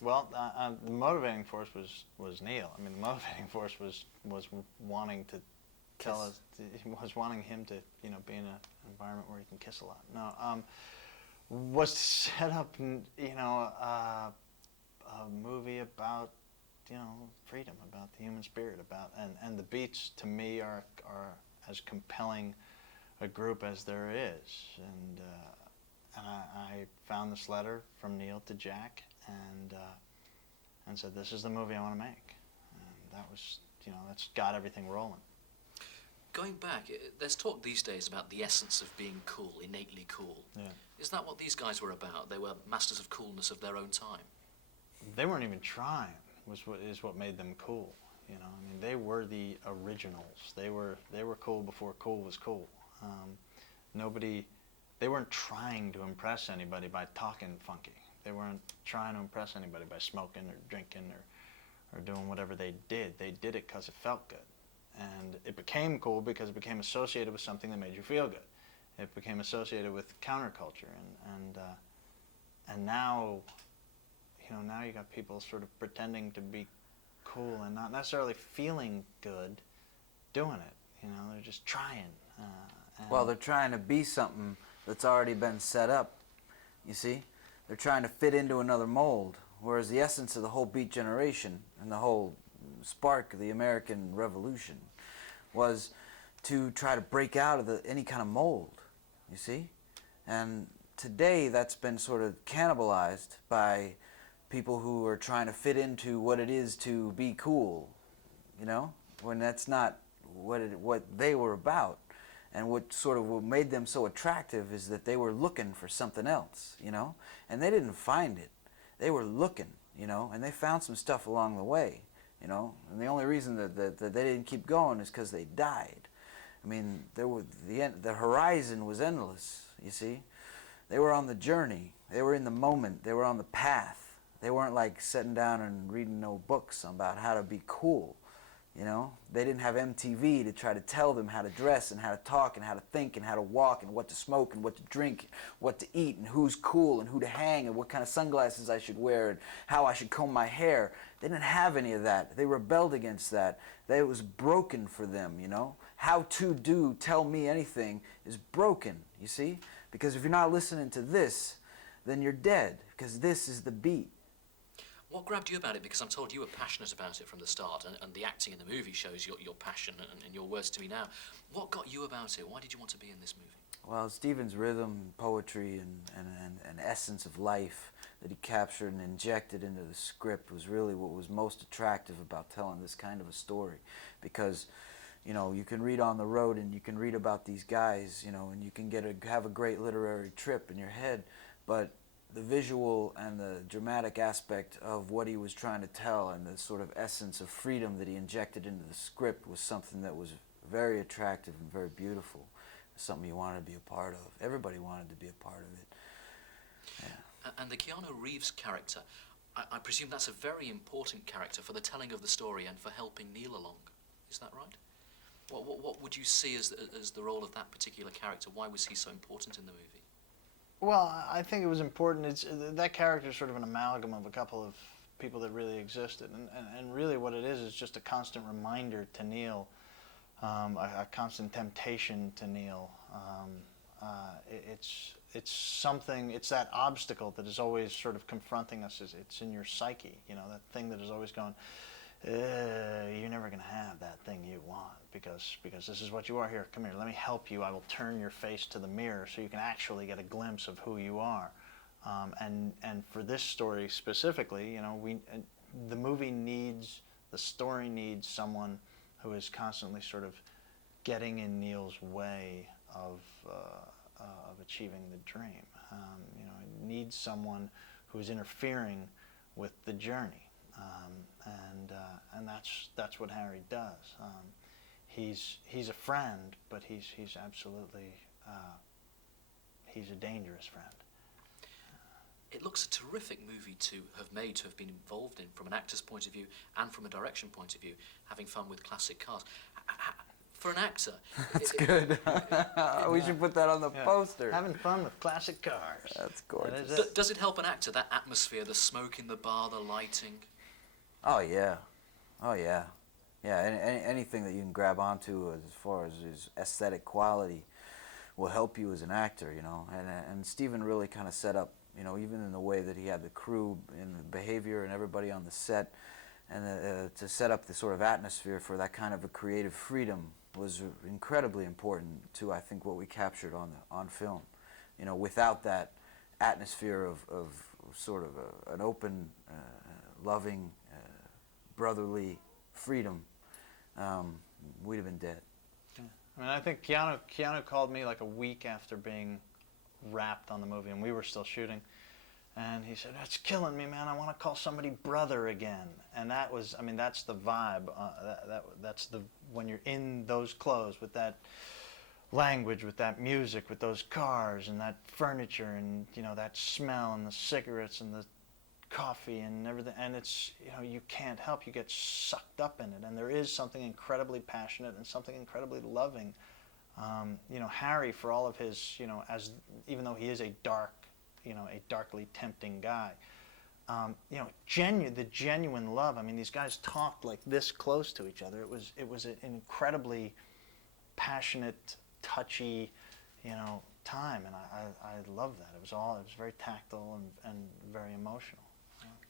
The motivating force was Neal. I mean, the motivating force was wanting to tell us, was wanting him to be in an environment where he can kiss a lot. No, was to set up a movie about freedom, about the human spirit, and the Beats to me are as compelling a group as there is, and I found this letter from Neal to Jack and said, this is the movie I want to make, and that was that's got everything rolling. Going back, there's talk these days about the essence of being cool, innately cool. Yeah. Is that what these guys were about? They were masters of coolness of their own time. They weren't even trying. Is what made them cool. I mean, they were the originals. They were cool before cool was cool. They weren't trying to impress anybody by talking funky. They weren't trying to impress anybody by smoking or drinking or doing whatever they did. They did it because it felt good. And it became cool because it became associated with something that made you feel good. It became associated with counterculture, and now, now you got people sort of pretending to be cool and not necessarily feeling good doing it. They're just trying. Well, they're trying to be something that's already been set up, you see? They're trying to fit into another mold, whereas the essence of the whole Beat generation and the whole spark of the American Revolution was to try to break out of any kind of mold, you see? And today that's been sort of cannibalized by people who are trying to fit into what it is to be cool, when that's not what they were about. And what made them so attractive is that they were looking for something else, and they didn't find it. They were looking, and they found some stuff along the way, and the only reason that they didn't keep going is because they died. I mean, the horizon was endless, you see. They were on the journey. They were in the moment. They were on the path. They weren't like sitting down and reading no books about how to be cool. They didn't have MTV to try to tell them how to dress and how to talk and how to think and how to walk and what to smoke and what to drink, what to eat and who's cool and who to hang and what kind of sunglasses I should wear and how I should comb my hair. They didn't have any of that. They rebelled against that. It was broken for them, How to tell me anything is broken, you see? Because if you're not listening to this, then you're dead, because this is the beat. What grabbed you about it? Because I'm told you were passionate about it from the start, and the acting in the movie shows your passion and your words to me now. What got you about it? Why did you want to be in this movie? Well, Stephen's rhythm, poetry, and essence of life that he captured and injected into the script was really what was most attractive about telling this kind of a story. Because, you can read On the Road and you can read about these guys, and you can have a great literary trip in your head, but the visual and the dramatic aspect of what he was trying to tell and the sort of essence of freedom that he injected into the script was something that was very attractive and very beautiful. Something you wanted to be a part of. Everybody wanted to be a part of it. Yeah. And the Keanu Reeves character, I presume that's a very important character for the telling of the story and for helping Neal along. Is that right? What would you see as the role of that particular character? Why was he so important in the movie? Well, I think it was important. That character is sort of an amalgam of a couple of people that really existed, and really what it is just a constant reminder to Neal, a constant temptation to Neal. It's something. It's that obstacle that is always sort of confronting us. It's in your psyche, that thing that is always going. You're never going to have that thing you want because this is what you are. Here, come here, let me help you. I will turn your face to the mirror so you can actually get a glimpse of who you are. And for this story specifically, the story needs someone who is constantly sort of getting in Neal's way of achieving the dream. It needs someone who is interfering with the journey. And that's what Harry does. He's a friend, but he's absolutely he's a dangerous friend. It looks a terrific movie to have been involved in from an actor's point of view and from a direction point of view, having fun with classic cars. for an actor. That's good. We should put that on the Yeah. poster. Having fun with classic cars. That's That gorgeous. is it. Does it help an actor, that atmosphere, the smoke in the bar, the lighting? Oh yeah, oh yeah, yeah. Anything that you can grab onto as far as his aesthetic quality will help you as an actor, you know. And Steven really kind of set up, you know, even in the way that he had the crew and the behavior and everybody on the set, and to set up the sort of atmosphere for that kind of a creative freedom was incredibly important to, I think, what we captured on film. You know, without that atmosphere of sort of an open, loving, brotherly freedom, we'd have been dead. Yeah. I mean, I think Keanu called me like a week after being wrapped on the movie, and we were still shooting. And he said, "That's killing me, man. I want to call somebody brother again." And that was, I mean, that's the vibe. That's the, when you're in those clothes with that language, with that music, with those cars and that furniture, and you know that smell and the cigarettes and the coffee and everything. And it's, you know, you can't help. You get sucked up in it. And there is something incredibly passionate and something incredibly loving. You know, Harry, for all of his, you know, as even though he is a dark, you know, a darkly tempting guy, you know, the genuine love. I mean, these guys talked like this close to each other. It was an incredibly passionate, touchy, you know, time, and I love that. It was very tactile and very emotional.